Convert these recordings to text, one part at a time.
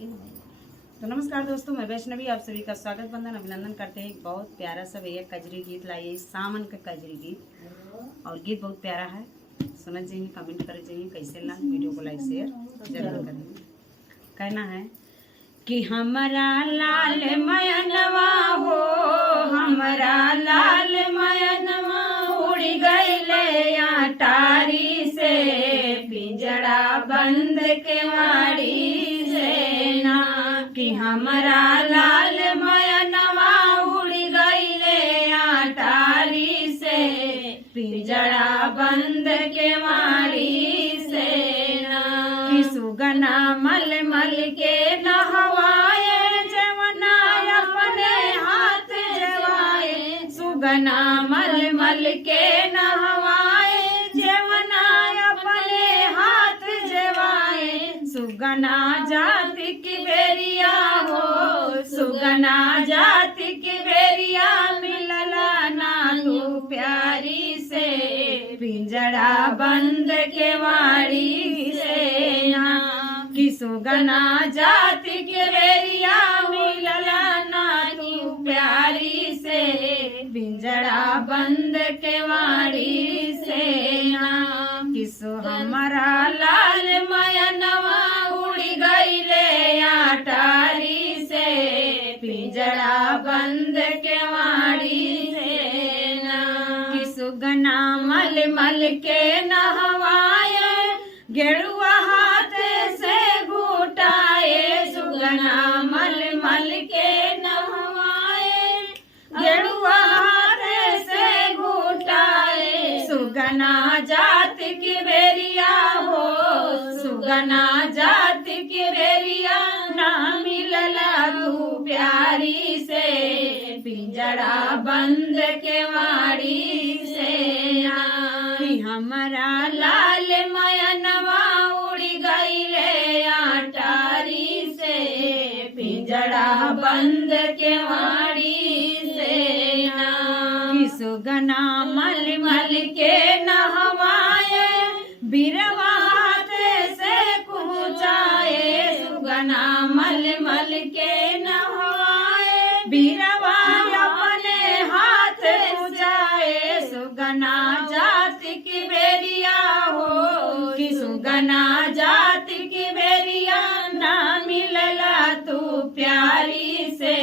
तो नमस्कार दोस्तों, मैं वैष्णवी आप सभी का स्वागत वंदन अभिनंदन करते हैं। बहुत प्यारा सा भैया कजरी गीत लाइए, सावन का कजरी गीत। और गीत बहुत प्यारा है, सुनना चाहिए, कमेंट करना चाहिए कैसे ना। वीडियो को लाइक शेयर जरूर करें। कहना है कि हमारा लाल मयनवा हो, हमारा लाल मयनवा उड़ गईले अटारी से, पिंजड़ा बंद के वाड़ी से ना। कि हमारा लाल मयनवा उड़ गईले अटारी से, पिंजड़ा बंद के वाड़ी से ना। कि सुगना मल मल के नहवाए, जवना अपने हाथ जवाए। सुगना मल मल के नहवाए, जवना अपने हाथ जवाए। सुगना जाति की बेरिया हो, सुगना जाति की बेरिया मिलला ना तू प्यारी से, पिंजड़ा बंद के वाड़ी से ना। कि सुगना जाति के बेरिया मिलला ना तू प्यारी से, पिंजड़ा बंद के वाड़ी से ना। कि सो हमारा लाल मयनवा उड़ गईले अटारी से, पिंजड़ा बंद के वाड़ी से ना। कि सुगना मल मल के नहवाए, गेरुआ हाथ से घुटाए। सुगना मल मल के नहवाए, गेरुआ हाथ से घुटाए। सुगना जाति की बेरिया हो, सुगना जाति की बेरिया ना मिलला तू प्यारी से, पिंजड़ा बंद के वाड़ी से ना। कि हमारा लाल मयनवा उड़ गईले अटारी से, पिंजड़ा बंद के वाड़ी से ना। कि सुगना मल मल के नहवाए, बिरवा हाथ से कुचाए। सुगना मल मल के नहवाए, बिरवा अपने हाथ कुचाए। सुगना जाति की बेरिया हो, कि सुगना जाति की बेरिया ना मिलला तू प्यारी से,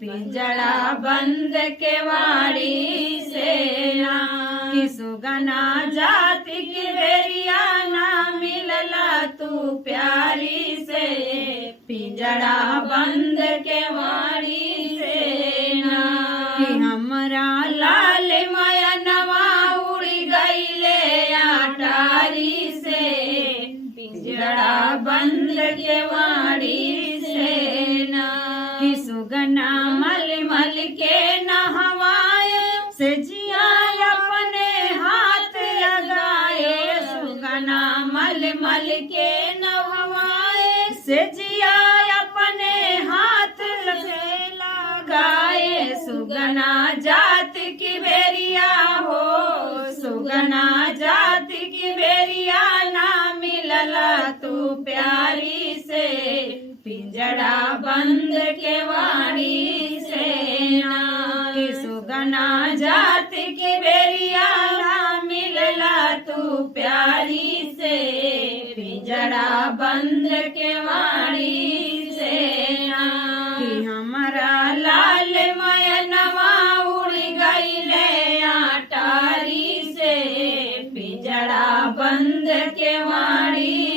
पिंजड़ा बंद के वाड़ी से ना। कि सुगना जाति की बेरिया ना मिलला तू प्यारी से, पिंजड़ा बंद के वाड़ी से ना। कि हमारा लाल मयनवा उड़ गईले अटारी से, पिंजड़ा बंद के वाड़ी से ना। कि सुगना मल मल के नहवाए, से जिया अपने हाथ लगाए। सुगना मल मल के नहवाए, से जिया अपने हाथ से लगाए। सुगना जाति की बेरिया हो, सुगना जाति की बेरिया ना मिलला तू प्यारी से, पिंजड़ा बंद के वाड़ी से ना। कि सुगना जाति की बेरिया ना मिलला तू प्यारी से, पिंजड़ा बंद के वाड़ी से ना। कि हमारा लाल मयनवा उड़ गईले अटारी से, पिंजड़ा बंद के वाड़ी